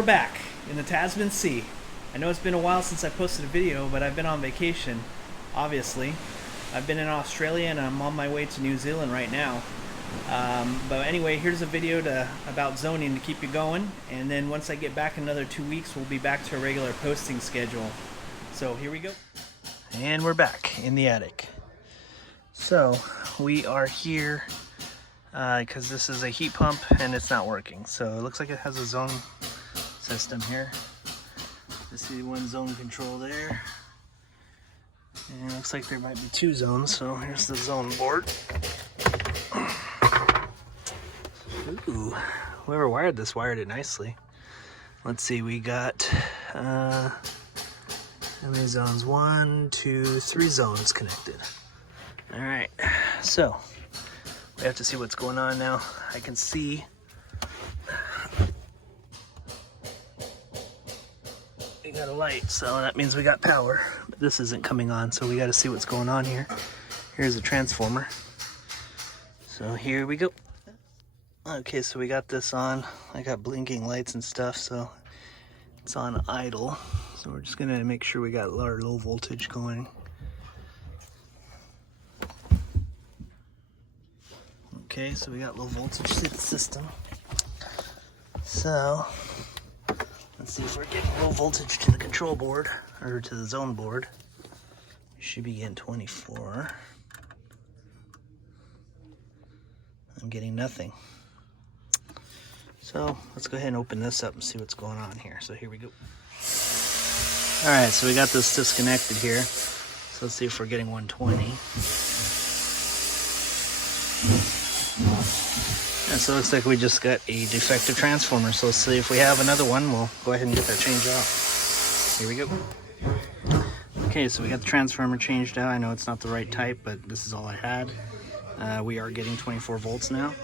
we're back in the Tasman Sea. I know it's been a while since I posted a video, but I've been on vacation, obviously. I've been in Australia and I'm on my way to New Zealand right now. But anyway, here's a video about zoning to keep you going, and then once I get back in another 2 weeks, we'll be back to a regular posting schedule. So here we go. And we're back in the attic. So we are here because this is a heat pump and it's not working. So it looks like it has a zone system here. You see one zone control there. And it looks like there might be two zones. So here's the zone board. Ooh, whoever wired this wired it nicely. Let's see, we got how many zones? 1, 2, 3 zones connected. All right, so we have to see what's going on now. I can see we got a light, so that means we got power, but this isn't coming on, so we got to see what's going on here. Here's a transformer. So here we go. Okay, so we got this on. I got blinking lights and stuff, so it's on idle. So we're just gonna make sure we got our low voltage going. Okay, so we got low voltage system. So let's see if we're getting low voltage to the control board, or to the zone board. We should be getting 24. I'm getting nothing. So let's go ahead and open this up and see what's going on here. So here we go. All right, so we got this disconnected here. So let's see if we're getting 120. And so it looks like we just got a defective transformer. So let's see if we have another one. We'll go ahead and get that changed out. Here we go. Okay, so we got the transformer changed out. I know it's not the right type, but this is all I had. We are getting 24 volts now.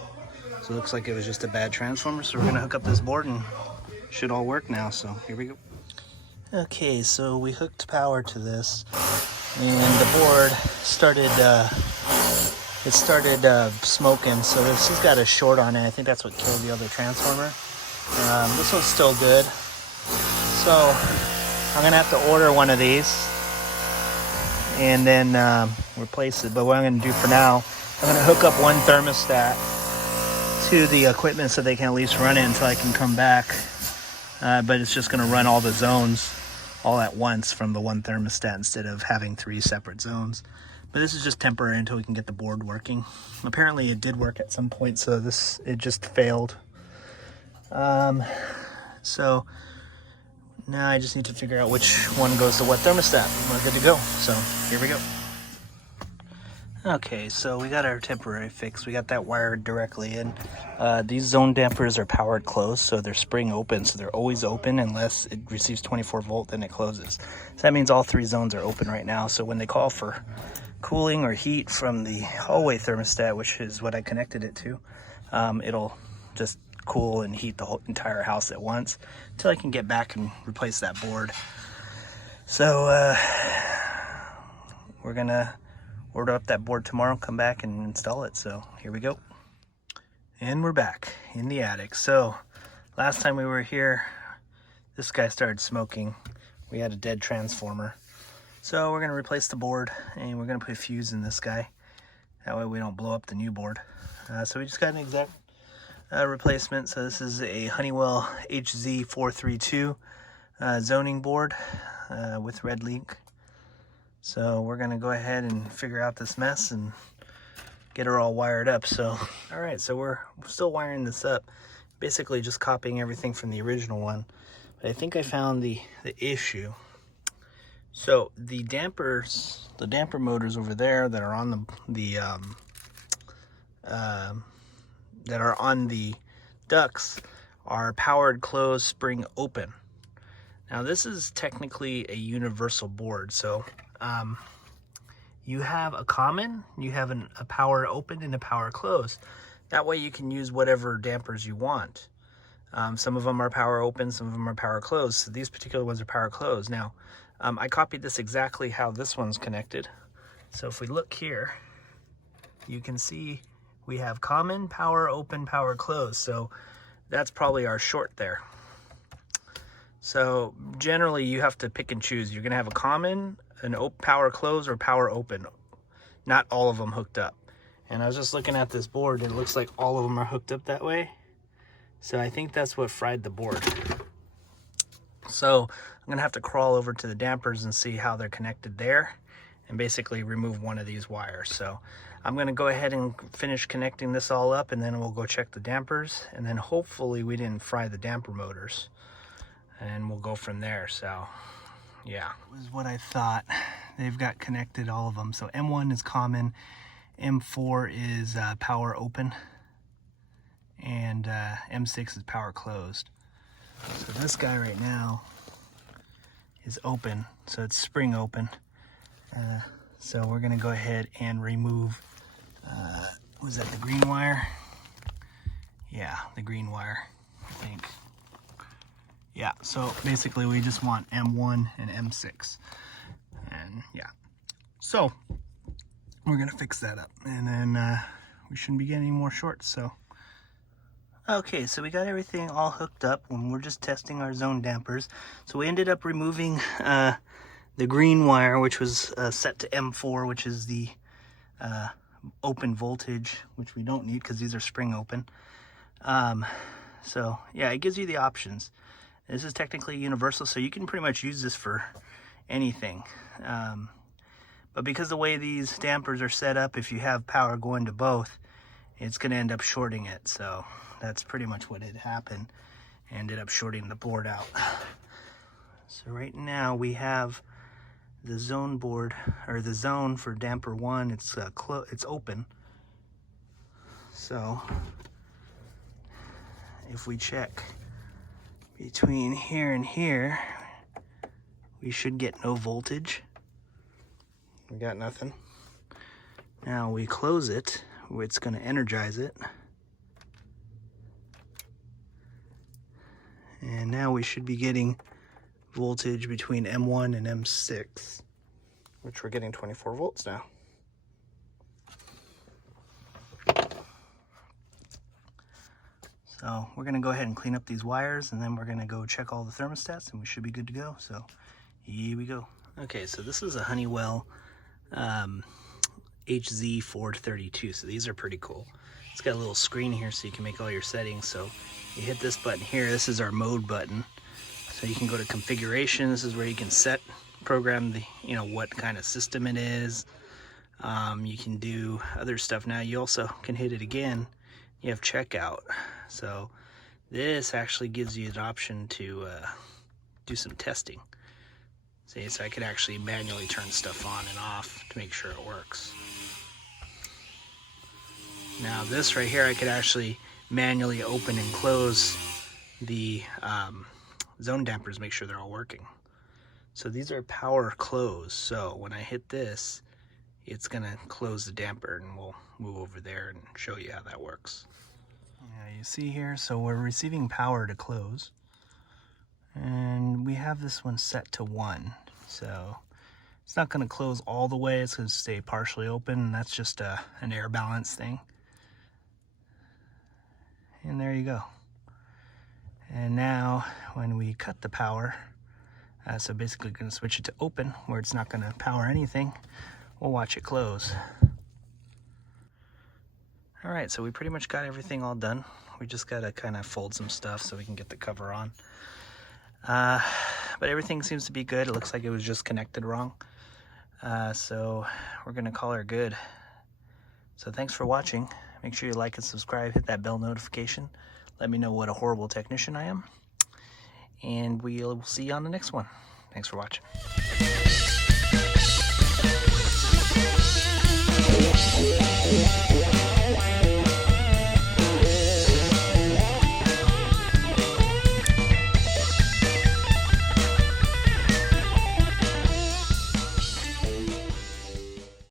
So it looks like it was just a bad transformer. So we're gonna hook up this board and should all work now. So here we go. Okay, so we hooked power to this, and the board started smoking. So this has got a short on it. I think that's what killed the other transformer. This one's still good. So I'm gonna have to order one of these and then replace it. But what I'm gonna do for now, I'm gonna hook up one thermostat to the equipment so they can at least run it until I can come back. But it's just going to run all the zones all at once from the one thermostat instead of having 3 separate zones. But this is just temporary until we can get the board working. Apparently it did work at some point, so it just failed. So now I just need to figure out which one goes to what thermostat. We're good to go. So here we go. Okay, so we got our temporary fix. We got that wired directly in. These zone dampers are powered closed, so they're spring open, so they're always open unless it receives 24 volt, then it closes. So that means all 3 zones are open right now. So when they call for cooling or heat from the hallway thermostat, which is what I connected it to, it'll just cool and heat the whole entire house at once until I can get back and replace that board. So we're gonna order up that board tomorrow, come back and install it. So here we go. And we're back in the attic. So last time we were here, this guy started smoking. We had a dead transformer. So we're gonna replace the board and we're gonna put a fuse in this guy. That way we don't blow up the new board. So we just got an exact replacement. So this is a Honeywell HZ432 zoning board with red link. So we're gonna go ahead and figure out this mess and get her all wired up. So, all right, so we're still wiring this up, basically just copying everything from the original one. But I think I found the issue. So the damper motors over there that are on the ducts are powered closed spring open. Now this is technically a universal board, so you have a common, you have a power open and a power closed. That way you can use whatever dampers you want. Some of them are power open, some of them are power closed. So these particular ones are power closed. Now, I copied this exactly how this one's connected. So if we look here, you can see we have common, power open, power closed. So that's probably our short there. So generally you have to pick and choose. You're gonna have a common, power close, or power open. Not all of them hooked up. And I was just looking at this board, and it looks like all of them are hooked up that way. So I think that's what fried the board. So I'm gonna have to crawl over to the dampers and see how they're connected there, and basically remove one of these wires. So I'm gonna go ahead and finish connecting this all up, and then we'll go check the dampers, and then hopefully we didn't fry the damper motors, and we'll go from there. So yeah, this is what I thought. They've got connected, all of them. So M1 is common, M4 is power open, and M6 is power closed. So this guy right now is open, so it's spring open. So we're gonna go ahead and remove, was that the green wire? Yeah, the green wire, I think. Yeah, so basically we just want M1 and M6. And yeah, so we're gonna fix that up, and then we shouldn't be getting any more shorts. So okay, so we got everything all hooked up when we're just testing our zone dampers. So we ended up removing the green wire, which was set to M4, which is the open voltage, which we don't need because these are spring open. So yeah, it gives you the options. This is technically universal, so you can pretty much use this for anything. But because the way these dampers are set up, if you have power going to both, it's going to end up shorting it. So that's pretty much what had happened. Ended up shorting the board out. So right now we have the zone board, or the zone for damper 1. It's open. So if we check between here and here, we should get no voltage. We got nothing. Now we close it, it's going to energize it. And now we should be getting voltage between M1 and M6, which we're getting 24 volts now. So we're gonna go ahead and clean up these wires, and then we're gonna go check all the thermostats, and we should be good to go. So here we go. Okay, so this is a Honeywell HZ432. So these are pretty cool. It's got a little screen here so you can make all your settings. So you hit this button here, this is our mode button. So you can go to configuration. This is where you can program the, what kind of system it is. You can do other stuff. Now you also can hit it again. You have checkout. So this actually gives you an option to do some testing. See, so I could actually manually turn stuff on and off to make sure it works. Now this right here, I could actually manually open and close the zone dampers, make sure they're all working. So these are power closed. So when I hit this, it's gonna close the damper, and we'll move over there and show you how that works. Yeah, you see here, so we're receiving power to close, and we have this one set to 1. So it's not gonna close all the way, it's gonna stay partially open, and that's just an air balance thing. And there you go. And now when we cut the power, so basically going to switch it to open, where it's not going to power anything, we'll watch it close. All right, so we pretty much got everything all done. We just got to kind of fold some stuff so we can get the cover on. But everything seems to be good. It looks like it was just connected wrong. So we're going to call her good. So thanks for watching. Make sure you like and subscribe, hit that bell notification. Let me know what a horrible technician I am. And we'll see you on the next one. Thanks for watching.